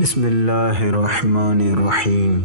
بسم اللہ الرحمن الرحیم۔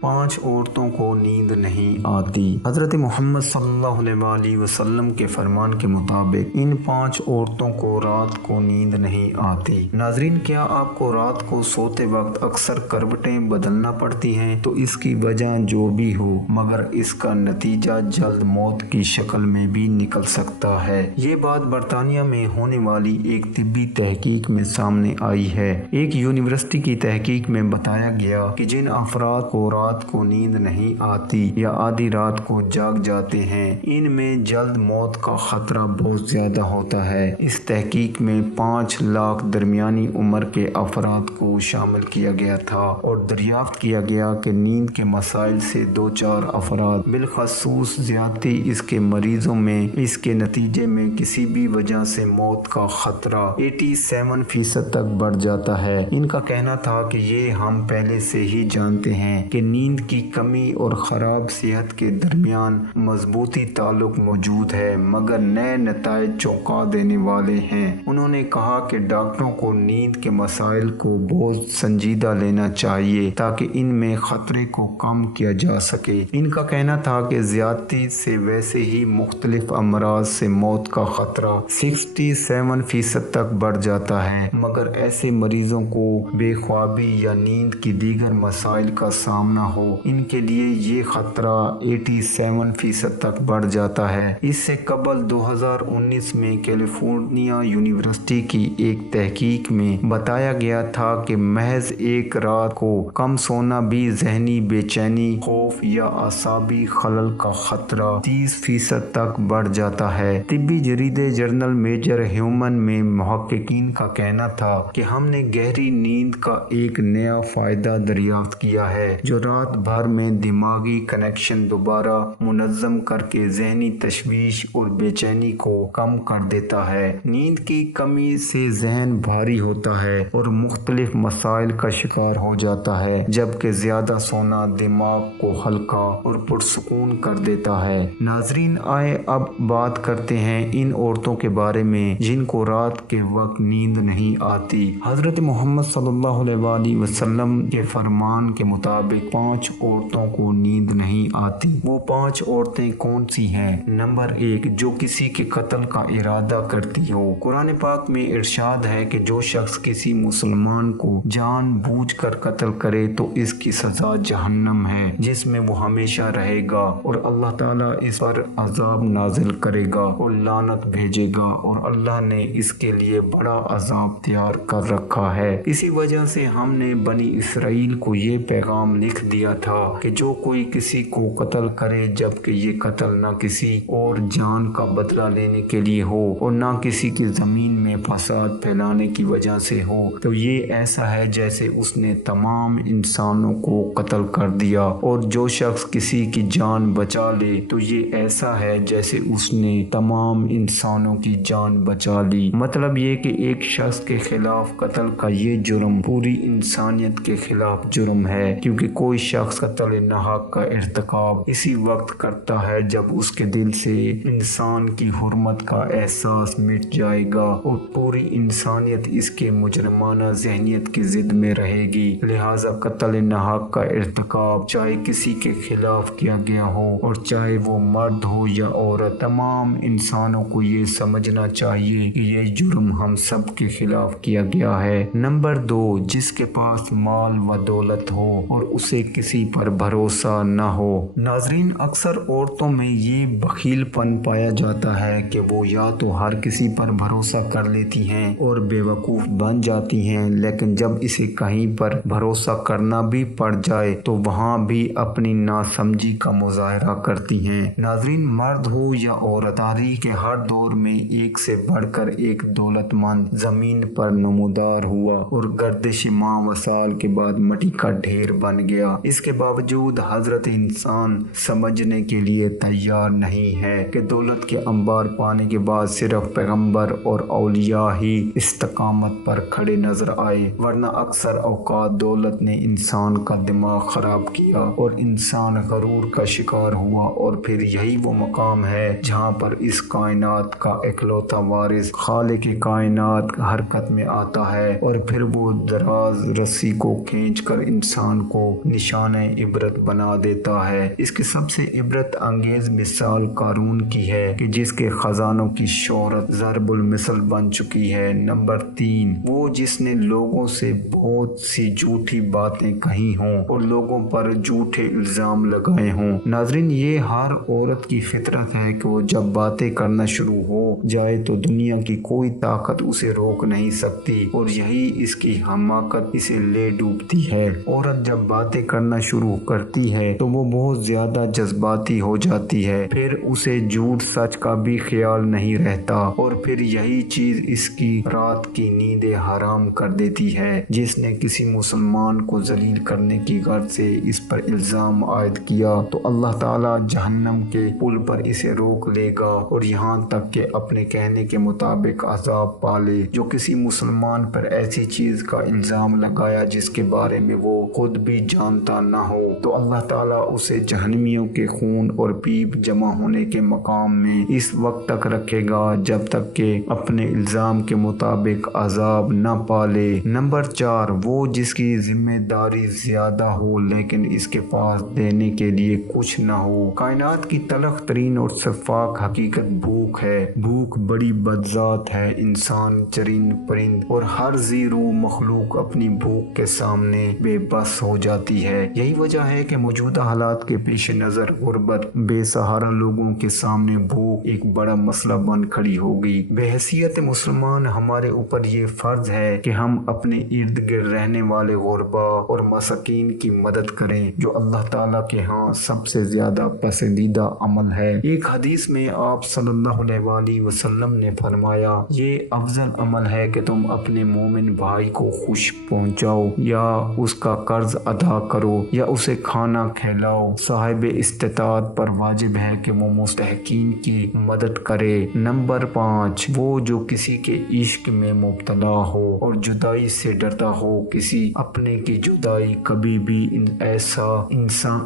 5 عورتوں کو نیند نہیں آتی۔ حضرت محمد صلی اللہ علیہ وسلم کے فرمان کے مطابق ان 5 عورتوں کو رات کو نیند نہیں آتی۔ ناظرین، کیا آپ کو رات کو سوتے وقت اکثر کروٹیں بدلنا پڑتی ہیں؟ تو اس کی وجہ جو بھی ہو، مگر اس کا نتیجہ جلد موت کی شکل میں بھی نکل سکتا ہے۔ یہ بات برطانیہ میں ہونے والی ایک طبی تحقیق میں سامنے آئی ہے۔ ایک یونیورسٹی کی تحقیق میں بتایا گیا کہ جن افراد کو رات کو نیند نہیں آتی یا آدھی رات کو جاگ جاتے ہیں، ان میں جلد موت کا خطرہ بہت زیادہ ہوتا ہے۔ اس تحقیق میں 5 لاکھ درمیانی عمر کے افراد کو شامل کیا گیا تھا اور دریافت کیا گیا کہ نیند کے مسائل سے 2-4 افراد، بالخصوص زیادتی اس کے مریضوں میں، اس کے نتیجے میں کسی بھی وجہ سے موت کا خطرہ 87% تک بڑھ جاتا ہے۔ ان کا کہنا تھا کہ یہ ہم پہلے سے ہی جانتے ہیں کہ نیند کی کمی اور خراب صحت کے درمیان مضبوطی تعلق موجود ہے، مگر نئے نتائج چونکا دینے والے ہیں۔ انہوں نے کہا کہ ڈاکٹروں کو نیند کے مسائل کو بہت سنجیدہ لینا چاہیے تاکہ ان میں خطرے کو کم کیا جا سکے۔ ان کا کہنا تھا کہ زیادتی سے ویسے ہی مختلف امراض سے موت کا خطرہ 67% تک بڑھ جاتا ہے، مگر ایسے مریضوں کو بے خوابی یا نیند کی دیگر مسائل کا سامنا ہو، ان کے لیے یہ خطرہ 87% تک بڑھ جاتا ہے۔ اس سے قبل 2019 میں کیلیفورنیا یونیورسٹی کی ایک تحقیق میں بتایا گیا تھا کہ محض ایک رات کو کم سونا بھی ذہنی بے چینی، خوف یا اعصابی خلل کا خطرہ 30% تک بڑھ جاتا ہے۔ طبی جریدے جرنل میجر ہیومن میں محققین کا کہنا تھا کہ ہم نے گہری نیند کا ایک نیا فائدہ دریافت کیا ہے جو رات بھر میں دماغی کنیکشن دوبارہ منظم کر کے ذہنی تشویش اور بے چینی کو کم کر دیتا ہے۔ نیند کی کمی سے ذہن بھاری ہوتا ہے اور مختلف مسائل کا شکار ہو جاتا ہے، جبکہ زیادہ سونا دماغ کو ہلکا اور پرسکون کر دیتا ہے۔ ناظرین، آئے اب بات کرتے ہیں ان عورتوں کے بارے میں جن کو رات کے وقت نیند نہیں آتی۔ حضرت محمد صلی اللہ علیہ وسلم کے فرمان کے مطابق 5 عورتوں کو نیند نہیں آتی۔ وہ 5 عورتیں کون سی ہیں؟ نمبر 1، جو کسی کے قتل کا ارادہ کرتی ہو۔ قرآن پاک میں ارشاد ہے کہ جو شخص کسی مسلمان کو جان بوجھ کر قتل کرے تو اس کی سزا جہنم ہے، جس میں وہ ہمیشہ رہے گا، اور اللہ تعالیٰ اس پر عذاب نازل کرے گا اور لعنت بھیجے گا، اور اللہ نے اس کے لیے بڑا عذاب تیار کر رکھا ہے۔ اسی وجہ سے ہم نے بنی اسرائیل کو یہ پیغام لکھ دیا تھا کہ جو کوئی کسی کو قتل کرے جبکہ یہ قتل نہ کسی اور جان کا بدلہ لینے کے لیے ہو اور نہ کسی کی زمین میں فساد پھیلانے کی وجہ سے ہو، تو یہ ایسا ہے جیسے اس نے تمام انسانوں کو قتل کر دیا، اور جو شخص کسی کی جان بچا لے تو یہ ایسا ہے جیسے اس نے تمام انسانوں کی جان بچا لی۔ مطلب یہ کہ ایک شخص کے خلاف قتل کا یہ جرم پوری انسانیت کے خلاف جرم ہے، کیونکہ کوئی شخص قتل ناحق کا ارتکاب اسی وقت کرتا ہے جب اس کے دل سے انسان کی حرمت کا احساس مٹ جائے گا اور پوری انسانیت اس کے مجرمانہ ذہنیت کی ضد میں رہے گی۔ لہٰذا قتل ناحق کا ارتکاب چاہے کسی کے خلاف کیا گیا ہو اور چاہے وہ مرد ہو یا عورت، تمام انسانوں کو یہ سمجھنا چاہیے کہ یہ جرم ہم سب کے خلاف کیا گیا ہے۔ نمبر 2، جس کے پاس مال و دولت ہو اور اسے کسی پر بھروسہ نہ ہو۔ ناظرین، اکثر عورتوں میں یہ بخیل پن پایا جاتا ہے کہ وہ یا تو ہر کسی پر بھروسہ کر لیتی ہیں اور بے وقوف بن جاتی ہیں، لیکن جب اسے کہیں پر بھروسہ کرنا بھی پڑ جائے تو وہاں بھی اپنی ناسمجھی کا مظاہرہ کرتی ہیں۔ ناظرین، مرد ہو یا عورت، تاریخ کے ہر دور میں ایک سے بڑھ کر ایک دولت مند زمین پر نمودار ہوا اور گردش ماہ و سال کے بعد مٹی کا ڈھیر بن گیا۔ اس کے باوجود حضرت انسان سمجھنے کے لیے تیار نہیں ہے کہ دولت کے انبار پانے کے بعد صرف پیغمبر اور اولیاء ہی استقامت پر کھڑے نظر آئے، ورنہ اکثر اوقات دولت نے انسان کا دماغ خراب کیا اور انسان غرور کا شکار ہوا، اور پھر یہی وہ مقام ہے جہاں پر اس کائنات کا اکلوتا وارث خالق کائنات حرکت میں آتا ہے، اور پھر وہ دراز رسی کو کھینچ کر انسان کو نشان عبرت بنا دیتا ہے۔ اس کی سب سے عبرت انگیز مثال قارون کی ہے کہ جس کے خزانوں کی شہرت ضرب المثل بن چکی ہے۔ نمبر 3، وہ جس نے لوگوں سے بہت سی جھوٹی باتیں کہی ہوں اور لوگوں پر جھوٹے الزام لگائے ہوں۔ ناظرین، یہ ہر عورت کی فطرت ہے کہ وہ جب باتیں کرنا شروع ہو جائے تو دنیا کی کوئی طاقت اسے روک نہیں سکتی، اور یہی اس کی حماقت اسے لے ڈوبتی ہے۔ عورت جب باتیں کرنا شروع کرتی ہے تو وہ بہت زیادہ جذباتی ہو جاتی ہے، پھر اسے جھوٹ سچ کا بھی خیال نہیں رہتا، اور پھر یہی چیز اس کی رات کی نیندیں حرام کر دیتی ہے۔ جس نے کسی مسلمان کو ذلیل کرنے کی غرض سے اس پر الزام عائد کیا تو اللہ تعالیٰ جہنم کے پل پر اسے روک لے گا، اور یہاں تک کہ اپنے کہنے کے مطابق عذاب پالے۔ جو کسی مسلمان پر ایسی چیز کا الزام لگایا جس کے بارے میں وہ خود بھی جانتا نہ ہو تو اللہ تعالیٰ اسے جہنمیوں کے خون اور پیپ جمع ہونے کے مقام میں اس وقت تک رکھے گا جب تک کہ اپنے الزام کے مطابق عذاب نہ پالے۔ نمبر 4، وہ جس کی ذمہ داری زیادہ ہو لیکن اس کے پاس دینے کے لیے کچھ نہ ہو۔ کائنات کی تلخ ترین اور شفاف حقیقت بھوک ہے۔ بھوک بڑی بدذات ہے۔ انسان، چرند پرند اور ہر ذی روح مخلوق اپنی بھوک کے سامنے بے بس ہو جاتی ہے۔ یہی وجہ ہے کہ موجودہ حالات کے پیش نظر غربت، بے سہارا لوگوں کے سامنے بھوک ایک بڑا مسئلہ بن کھڑی ہوگی۔ بحیثیت مسلمان ہمارے اوپر یہ فرض ہے کہ ہم اپنے ارد گرد رہنے والے غرباء اور مساکین کی مدد کریں، جو اللہ تعالیٰ کے ہاں سب سے زیادہ پسندیدہ عمل ہے۔ ایک حدیث میں آپ صلی اللہ علیہ وسلم نے فرمایا، یہ افضل عمل ہے کہ تم اپنے مومن بھائی کو خوش پہنچاؤ، یا اس کا قرض ادا کرو، یا اسے کھانا کھلاؤ۔ صاحب استطاعت پر واجب ہے کہ وہ مستحقین کی مدد کرے۔ نمبر 5، وہ جو کسی کے عشق میں مبتلا ہو اور جدائی سے ڈرتا ہو۔ کسی اپنے کی جدائی کبھی بھی ایسا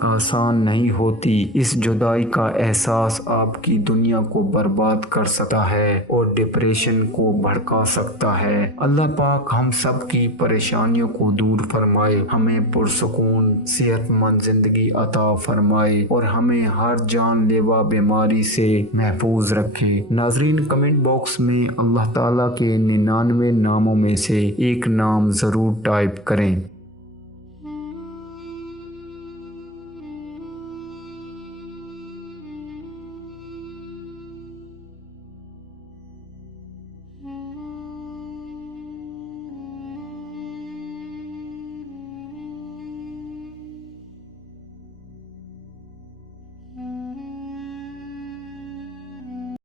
آسان نہیں ہوتی۔ اس جدائی کا احساس آپ کی دنیا کو برباد کر سکتا ہے اور ڈپریشن کو بھڑکا سکتا ہے۔ اللہ پاک ہم سب کی پریشانیوں کو دور فرمائے، ہمیں پرسکون صحت مند زندگی عطا فرمائے اور ہمیں ہر جان لیوا بیماری سے محفوظ رکھے۔ ناظرین، کمنٹ باکس میں اللہ تعالیٰ کے 99 ناموں میں سے ایک نام ضرور ٹائپ کریں۔